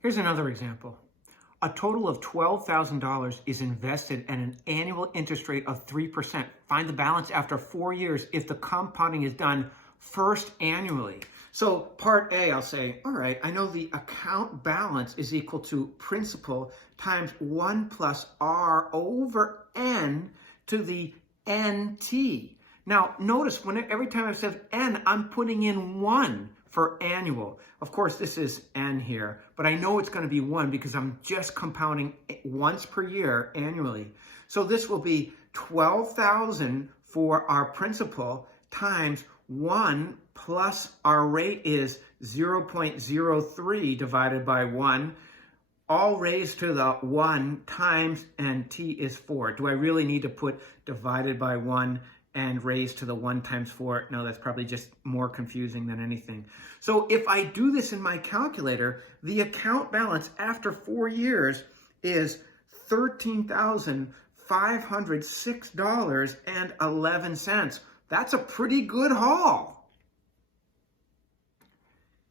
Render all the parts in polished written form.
Here's another example. A total of $12,000 is invested at an annual interest rate of 3%. Find the balance after 4 years if the compounding is done first annually. So part A, I'll say, all right, I know the account balance is equal to principal times 1 plus R over N to the NT. Now, notice every time I say N, I'm putting in 1 for annual. Of course, this is N here, but I know it's going to be 1 because I'm just compounding once per year annually. So this will be 12,000 for our principal times 1 plus our rate is 0.03 divided by 1, all raised to the 1 times, and T is 4. Do I really need to put divided by 1 and raised to the 1 times 4? No, that's probably just more confusing than anything. So if I do this in my calculator, the account balance after 4 years is $13,506.11. That's a pretty good haul.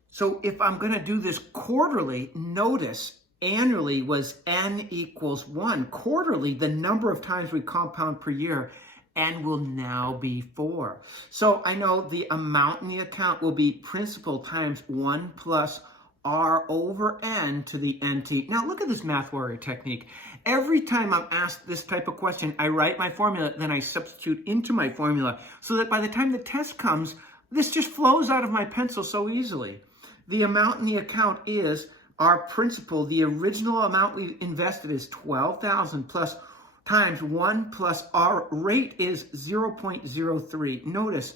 So if I'm going to do this quarterly, notice annually was N equals 1. Quarterly, the number of times we compound per year, N will now be 4. So I know the amount in the account will be principal times 1 plus R over N to the NT. Now look at this math warrior technique. Every time I'm asked this type of question, I write my formula, then I substitute into my formula so that by the time the test comes, this just flows out of my pencil so easily. The amount in the account is our principal. The original amount we invested is 12,000 plus times 1 plus our rate is 0.03. Notice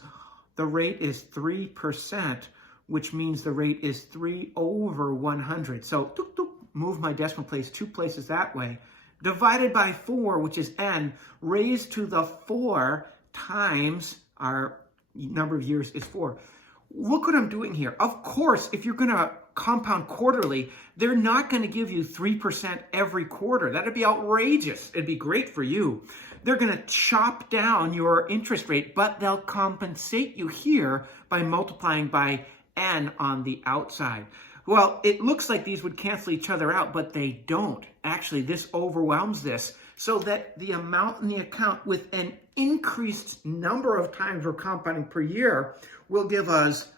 the rate is 3%, which means the rate is 3 over 100. So move my decimal place 2 places that way. Divided by 4, which is N, raised to the 4 times our number of years is 4. Look what I'm doing here. Of course, if you're going to compound quarterly, they're not going to give you 3% every quarter. That'd be outrageous. It'd be great for you. They're going to chop down your interest rate, but they'll compensate you here by multiplying by N on the outside. Well, it looks like these would cancel each other out, but they don't. Actually, this overwhelms this so that the amount in the account with an increased number of times we're compounding per year will give us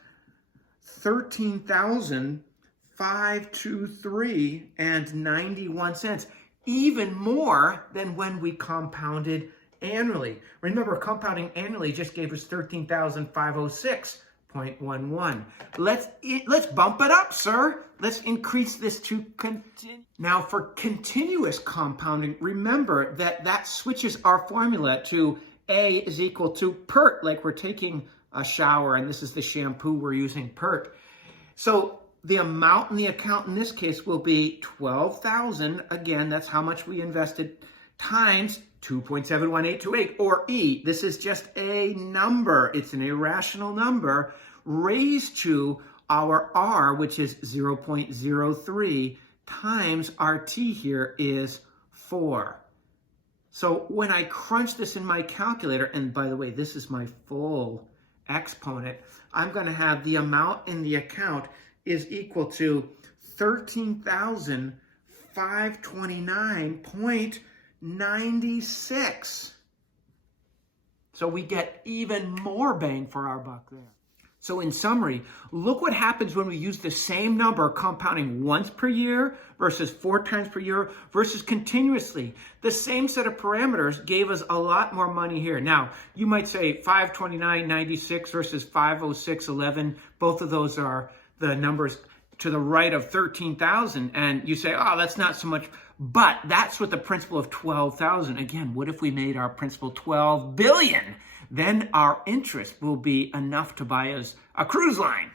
$13,523.91, even more than when we compounded annually. Remember, compounding annually just gave us 13,506.11. Let's bump it up, sir. Let's increase this to continue. Now, for continuous compounding, remember that switches our formula to A is equal to PERT, like we're taking a shower, and this is the shampoo we're using, PERT. So the amount in the account in this case will be 12,000. Again, that's how much we invested, times 2.71828, or E. This is just a number. It's an irrational number raised to our R, which is 0.03, times our T here is 4. So when I crunch this in my calculator, and by the way, this is my full exponent, I'm going to have the amount in the account is equal to 13,529.96. So we get even more bang for our buck there. So in summary, look what happens when we use the same number compounding once per year versus 4 times per year versus continuously. The same set of parameters gave us a lot more money here. Now, you might say 529.96 versus 506.11. Both of those are the numbers to the right of 13,000. And you say, oh, that's not so much. But that's what the principal of 12,000. Again, what if we made our principal 12 billion? Then our interest will be enough to buy us a cruise line.